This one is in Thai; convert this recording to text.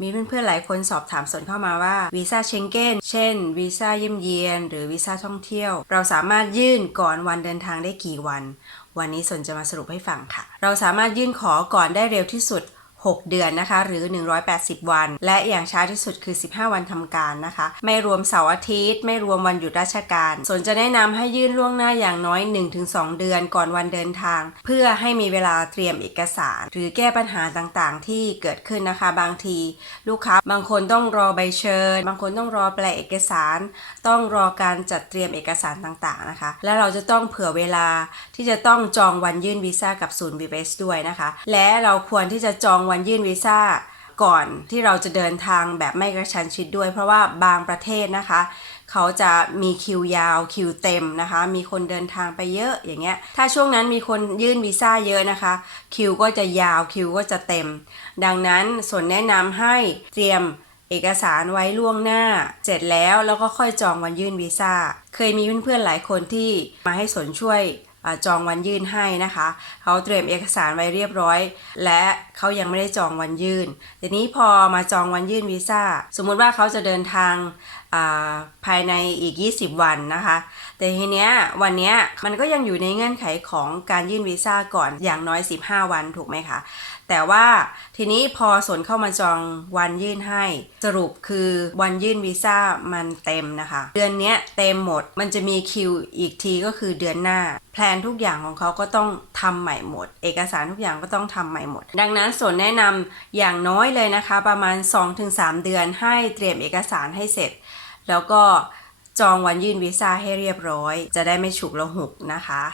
มีเพื่อนๆหลายคนสอบถามสนเข้ามาว่าวีซ่าเชงเก้น เช่นวีซ่าเยี่ยมเยียน หรือวีซ่าท่องเที่ยว เราสามารถยื่นก่อนวันเดินทางได้กี่วัน วันนี้สนจะมาสรุปให้ฟังค่ะ เราสามารถยื่นขอก่อนได้เร็วที่สุด 6 เดือนนะคะ หรือ 180 วัน และอย่างช้าที่สุดคือ 15 วันทำการนะคะ ไม่รวมเสาร์อาทิตย์ ไม่รวมวันหยุดราชการ ส่วนจะแนะนำให้ยื่นล่วงหน้าอย่างน้อย 1-2 เดือนก่อนวันเดินทาง เพื่อให้มีเวลาเตรียมเอกสาร หรือแก้ปัญหาต่างๆ ที่เกิดขึ้นนะคะ บางที ลูกค้าบางคนต้องรอใบเชิญ บางคนต้องรอแปลเอกสาร ต้องรอการจัดเตรียมเอกสารต่างๆนะคะ และเราจะต้องเผื่อเวลาที่จะต้องจองวันยื่นวีซ่ากับศูนย์ BVS ด้วยนะคะ และเราควรที่จะจองวันันยื่นวีซ่าก่อนที่เราจะเดินทางแบบไม่กระชั้นชิดด้วย เพราะว่าบางประเทศนะคะ เขาจะมีคิวยาวคิวเต็มนะคะ มีคนเดินทางไปเยอะอย่างเงี้ยถ้าช่วงนั้นมีคนยื่นวีซ่าเยอะนะคะ คิวก็จะยาวคิวก็จะเต็ม ดังนั้นส่วนแนะนำให้เตรียมเอกสารไว้ล่วงหน้า เสร็จแล้วแล้วก็ค่อยจองวันยื่นวีซ่าเคยมีเพื่อนๆหลายคนที่มาให้สนช่วย จองวันยื่นให้นะคะเขาเตรียมเอกสารไว้เรียบร้อย และเขายังไม่ได้จองวันยื่นทีนี้พอมาจองวันยื่นวีซ่าสมมุติว่าเขาจะเดินทาง ภายในอีก 20 วันนะคะ แต่ทีเนี้ยวันเนี้ยมันก็ยังอยู่ในเงื่อนไขของการยื่นวีซ่าก่อนอย่างน้อย 15 วันถูกไหมคะ แต่ว่าทีนี้พอสนเข้ามาจองวันยื่นให้ สรุปคือวันยื่นวีซ่ามันเต็มนะคะ เดือนเนี้ยเต็มหมดมันจะมีคิวอีกทีก็คือเดือนหน้า แพลนทุกอย่างของเขาก็ต้องทำใหม่หมด เอกสารทุกอย่างก็ต้องทำใหม่หมด ดังนั้นส่วนแนะนำอย่างน้อยเลยนะคะ ประมาณ 2-3 เดือนให้เตรียมเอกสารให้เสร็จ แล้วก็จองวันยื่นวีซ่าให้เรียบร้อย จะได้ไม่ฉุกละหุกนะคะ